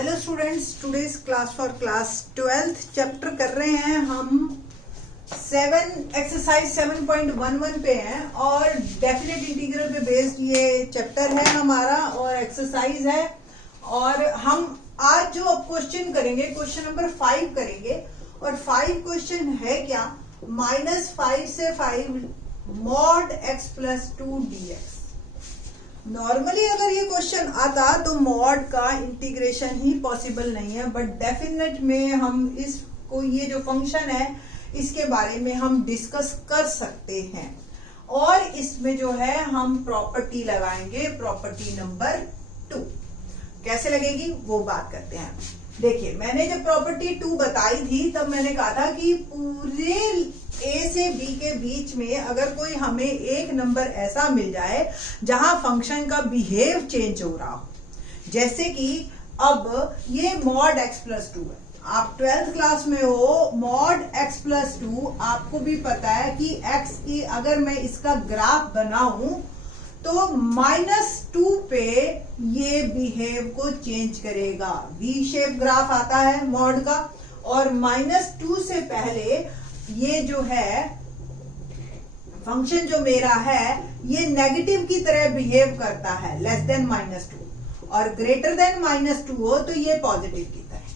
Hello students, today's class for class 12th chapter कर रहे हैं हम। एक्सरसाइज 7.11 पे हैं और डेफिनेट इंटीग्रल पे बेस्ड ये चैप्टर है हमारा और एक्सरसाइज है। और हम आज जो अब क्वेश्चन करेंगे, क्वेश्चन नंबर 5 करेंगे। और 5 क्वेश्चन है क्या, -5 से 5 mod x plus 2 dx। Normally अगर ये क्वेश्चन आता तो मॉड का इंटीग्रेशन ही पॉसिबल नहीं है, बट डेफिनेट में हम इसको, ये जो फंक्शन है इसके बारे में हम डिस्कस कर सकते हैं। और इसमें जो है हम प्रॉपर्टी लगाएंगे, प्रॉपर्टी नंबर 2। कैसे लगेगी वो बात करते हैं। देखिए, मैंने जब प्रॉपर्टी 2 बताई थी तब मैंने कहा था कि पूरे ए से बी के बीच में अगर कोई हमें एक नंबर ऐसा मिल जाए जहां फंक्शन का बिहेव चेंज हो रहा हो, जैसे कि अब ये मॉड x प्लस 2 है। आप 12th क्लास में हो, मॉड x प्लस 2 आपको भी पता है कि x की अगर मैं इसका ग्राफ बनाऊं तो -2 पे ये बिहेव को चेंज करेगा। V शेप ग्राफ आता है मॉड का, और -2 से पहले ये जो है फंक्शन जो मेरा है ये नेगेटिव की तरह बिहेव करता है, लेस देन -2, और ग्रेटर देन -2 हो तो ये पॉजिटिव की तरह।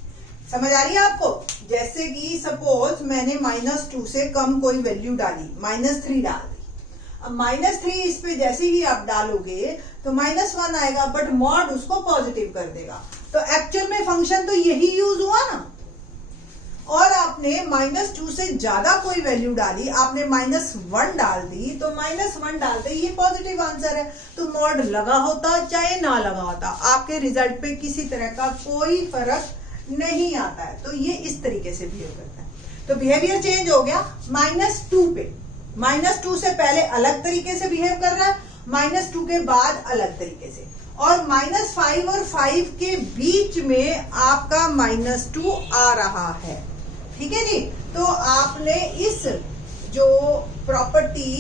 समझ आ रही है आपको? जैसे कि सपोज मैंने -2 से कम कोई वैल्यू डाली, -3 डाल दी। अब -3 इस पे जैसे ही आप डालोगे तो -1 आएगा, बट मॉड उसको पॉजिटिव कर देगा। तो एक्चुअल में फंक्शन तो यही यूज हुआ ना। और आपने -2 से ज्यादा कोई वैल्यू डाली, आपने -1 डाल दी, तो -1 डालते ये पॉजिटिव आंसर है। तो मॉड लगा होता चाहे ना लगा होता, आपके रिजल्ट पे किसी तरह का कोई फर्क नहीं आता है। तो ये इस तरीके से बिहेव करता है। तो बिहेवियर चेंज हो गया -2 पे। -2 से पहले अलग तरीके से बिहेव कर रहा है, -2 के बाद अलग तरीके से, और -5 और 5 के बीच में आपका -2 आ रहा है। ठीक है जी। तो आपने इस जो प्रॉपर्टी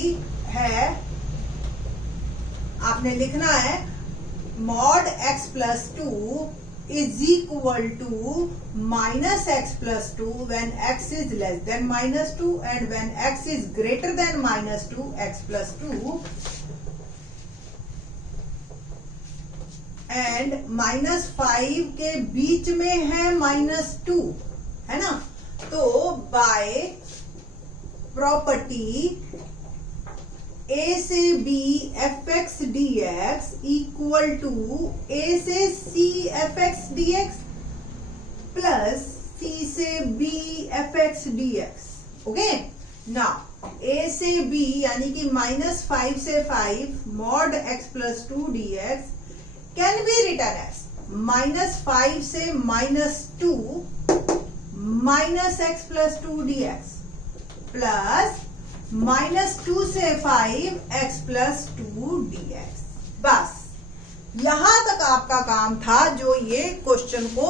है आपने लिखना है mod x plus 2 is equal to -x plus 2 when x is less than -2 and when x is greater than -2 x plus 2 and -5 के बीच में है -2, है ना। तो बाय प्रॉपर्टी a से b fx dx equal to a से c fx dx plus c से b fx dx। Okay, now a से b यानी कि -5 से 5 mod x plus 2 dx can be written as -5 से -2 -x प्लस 2 dx प्लस -2 से 5 x plus 2 dx। बस यहां तक आपका काम था, जो ये क्वेश्चन को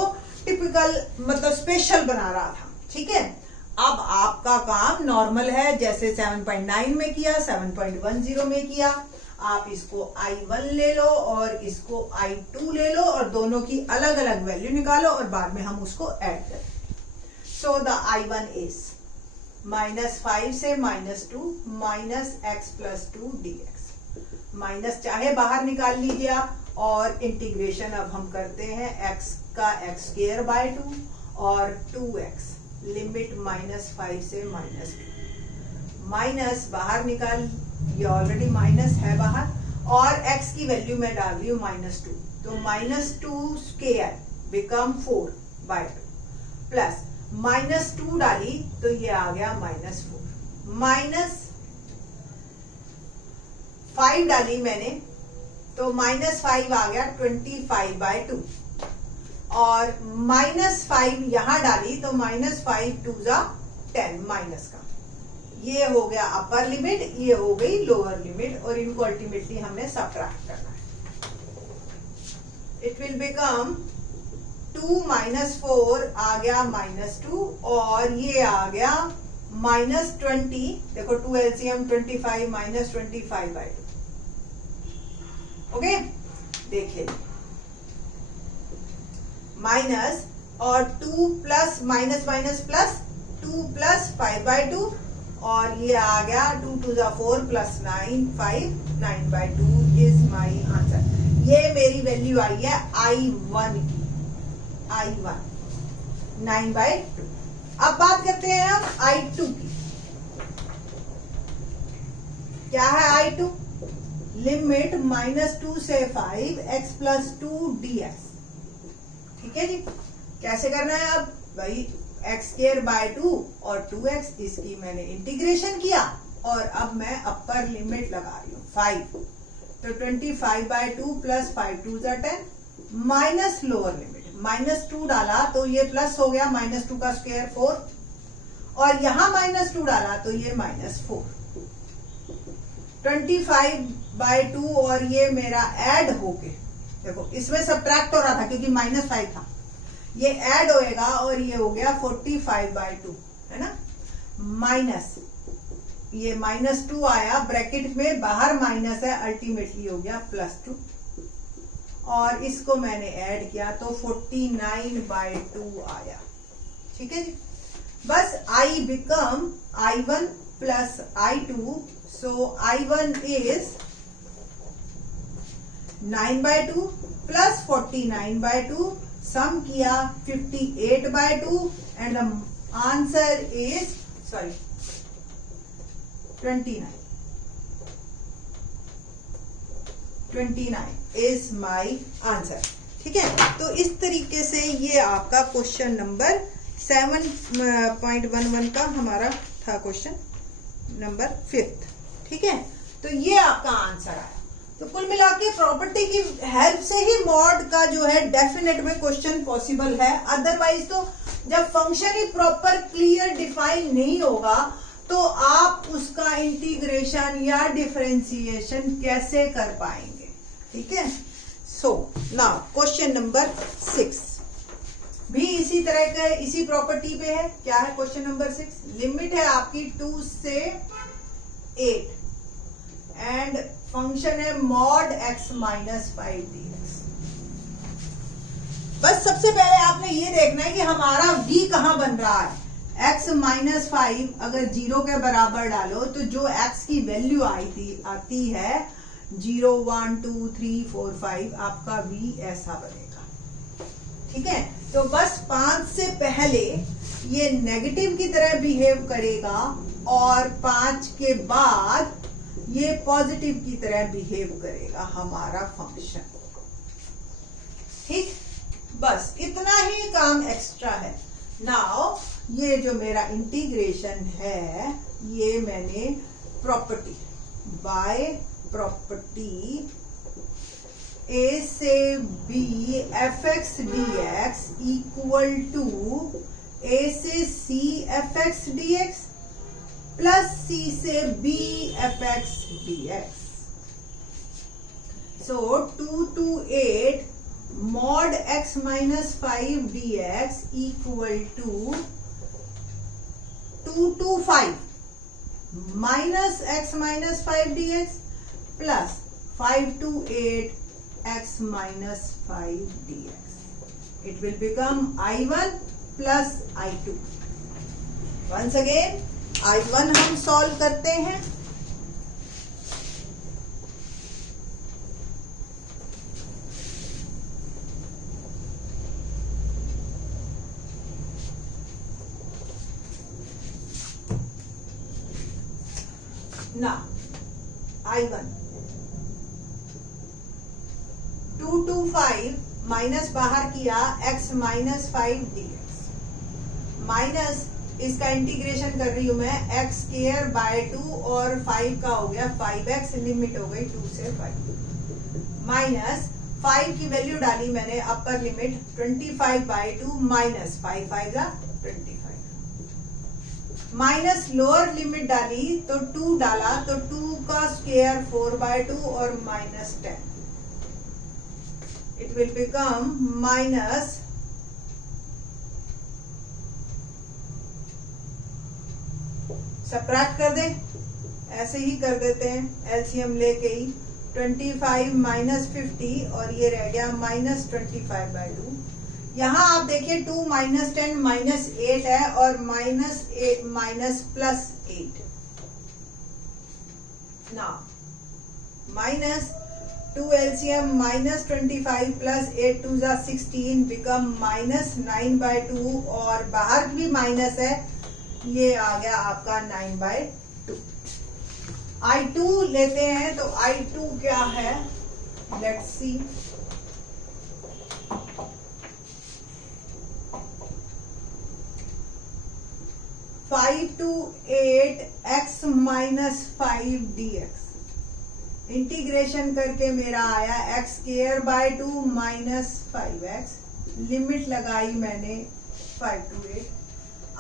टिपिकल मतलब स्पेशल बना रहा था। ठीक है, अब आपका काम नॉर्मल है, जैसे 7.9 में किया, 7.10 में किया। आप इसको I1 ले लो और इसको I2 ले लो और दोनों की अलग अलग वैल्यू निकालो और बाद में हम उसको ऐड करें। So the I1 is -5 से -2 -x प्लस 2 dx। माइनस चाहे बाहर निकाल लीजिए आप, और इंटीग्रेशन अब हम करते हैं x का x²/2 और 2x, लिमिट -5 से -2। माइनस बाहर निकाल, ये ऑलरेडी माइनस है बाहर, और x की वैल्यू मैं डाल रही हूँ -2, तो -2² बिकम 4/2 प्लस -2 डाली तो ये आ गया -4, -5 डाली मैंने तो -5 आ गया 25/2, और -5 यहां डाली तो -5 2 जा 10 माइनस का। ये हो गया अपर लिमिट, ये हो गई लोअर लिमिट, और इनको अल्टीमेटली हमने सबट्रैक्ट करना है। इट विल बिकम 2 -4 आ गया -2, और ये आ गया -20। देखो 2 LCM 25 -25/2। ओके, देखिए माइनस और 2 plus minus minus plus 2 plus 5/2 और ये आ गया 2 to the 4 plus 9 5 9/2 is my answer. ये मेरी वैल्यू आई है I1 की, I1 9/2। अब बात करते हैं हम I2 की। क्या है I2? लिमिट -2 से 5 x प्लस 2 dx। ठीक है जी, कैसे करना है अब भाई? x²/2 और 2x, इसकी मैंने इंटीग्रेशन किया और अब मैं अपर लिमिट लगा रही हूँ 5, तो 25/2 प्लस 5 2 10 माइनस लोअर लिमिट -2 डाला तो ये प्लस हो गया, -2 का स्क्वायर 4 और यहां -2 डाला तो ये -4। 25/2 और ये मेरा ऐड होके, देखो इसमें सब्ट्रैक्ट हो रहा था क्योंकि -5 था, ये ऐड होएगा और ये हो गया 45/2, है ना। माइनस ये -2 आया, ब्रैकेट में बाहर माइनस है, अल्टीमेटली हो गया +2 और इसको मैंने ऐड किया तो 49/2 आया। ठीक है जी, बस I become I1 plus I2, so I1 is 9/2 plus 49/2, सम किया 58/2 and answer is 29 is my answer. ठीक है, तो इस तरीके से ये आपका क्वेश्चन नंबर 7.11 का हमारा था, क्वेश्चन नंबर 5। ठीक है, तो ये आपका आंसर आया। तो कुल मिला के प्रॉपर्टी की हेल्प से ही मॉड का जो है डेफिनेट में क्वेश्चन पॉसिबल है, अदरवाइज तो जब फंक्शन ही प्रॉपर क्लियर डिफाइन नहीं होगा तो आप उसका इंटीग्रेशन या डिफरेंशिएशन कैसे कर पाएंगे। ठीक है, सो नाउ क्वेश्चन नंबर 6 भी इसी तरह का, इसी प्रॉपर्टी पे है। क्या है क्वेश्चन नंबर 6? लिमिट है आपकी 2 से 8 एंड फंक्शन है मॉड x माइनस 5 dx। बस सबसे पहले आपने ये देखना है कि हमारा v कहां बन रहा है। x माइनस 5 अगर 0 के बराबर डालो तो जो x की वैल्यू आती है 0 1 2 3 4 5, आपका v ऐसा बनेगा। ठीक है, तो बस 5 से पहले ये नेगेटिव की तरह बिहेव करेगा और 5 के बाद ये पॉजिटिव की तरह बिहेव करेगा हमारा फंक्शन। ठीक, बस इतना ही काम एक्स्ट्रा है। नाउ ये जो मेरा इंटीग्रेशन है, ये मैंने प्रॉपर्टी बाय प्रॉपर्टी a से b fx dx equal to a से c fx dx plus c से b fx dx। So 2 to 8 mod x minus 5 dx equal to 2 to 5 minus x minus 5 dx plus 5 to 8 x minus 5 dx. It will become I1 plus I2. Once again I1 हम solve करते हैं। ना I1 2 to 5 minus बाहर किया x minus 5 dx minus इसका integration कर रही हूं मैं x²/2 और 5 का हो गया 5x, लिमिट हो गई 2 से 5 माइनस 5 की वैल्यू डाली मैंने upper limit 25/2 minus 5 5 25 minus lower limit डाली तो 2 डाला तो 2 का स्क्वायर 4/2 और minus 10। It will become minus subtract कर दे, ऐसे ही कर देते हैं एलसीएम लेके ही। 25 माइनस 50 और ये रह गया माइनस 25/2 यहाँ आप देखिए 2 माइनस 10 माइनस 8 है और माइनस 8 माइनस प्लस 8 ना माइनस 2 LCM minus 25 plus 8 2 जा 16 become minus 9/2 और बाहर भी माइनस है, ये आ गया आपका 9/2। I2 लेते हैं तो I2 क्या है, let's see. Five to 8 x minus 5 dx integration करके मेरा आया x square by 2 minus 5x, limit लगाई मैंने 5 to 8,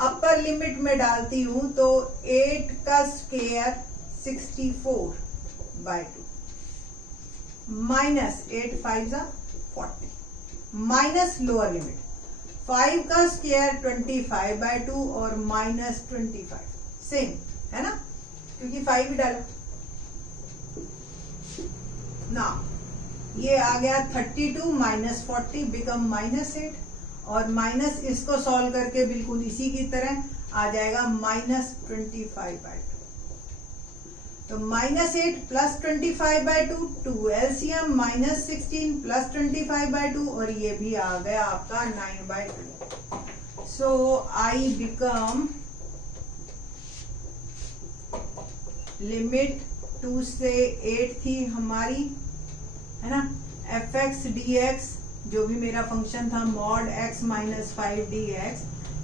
अपर लिमिट में डालती हूं तो 8 का स्क्वायर 64/2 माइनस 8 5 जा 40 माइनस लोअर लिमिट 5 का स्क्वायर 25/2 और माइनस 25 सेम है ना, क्योंकि 5 ही डाला ना। ये आ गया 32 माइनस 40 बिकम माइनस 8 और माइनस इसको सॉल्व करके बिल्कुल इसी की तरह आ जाएगा माइनस 25/2। तो minus 8 plus 25/2 2 LCM minus 16 plus 25/2 और ये भी आ गया आपका 9/2। सो I बिकम लिमिट 2 से 8 थी हमारी, है ना, fx dx जो भी मेरा फंक्शन था mod x minus 5 dx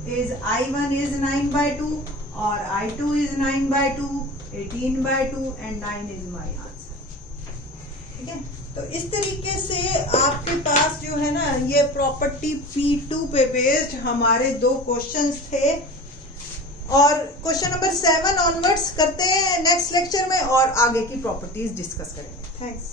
is I1 is 9/2 और I2 is 9/2 18/2 and 9 is my answer. ठीक है, तो इस तरीके से आपके पास जो है ना ये प्रॉपर्टी P2 पे बेस्ड हमारे 2 क्वेश्चंस थे और क्वेश्चन नंबर 7 ऑनवर्ड्स करते हैं नेक्स्ट लेक्चर में और आगे की प्रॉपर्टीज डिस्कस करेंगे। थैंक्स।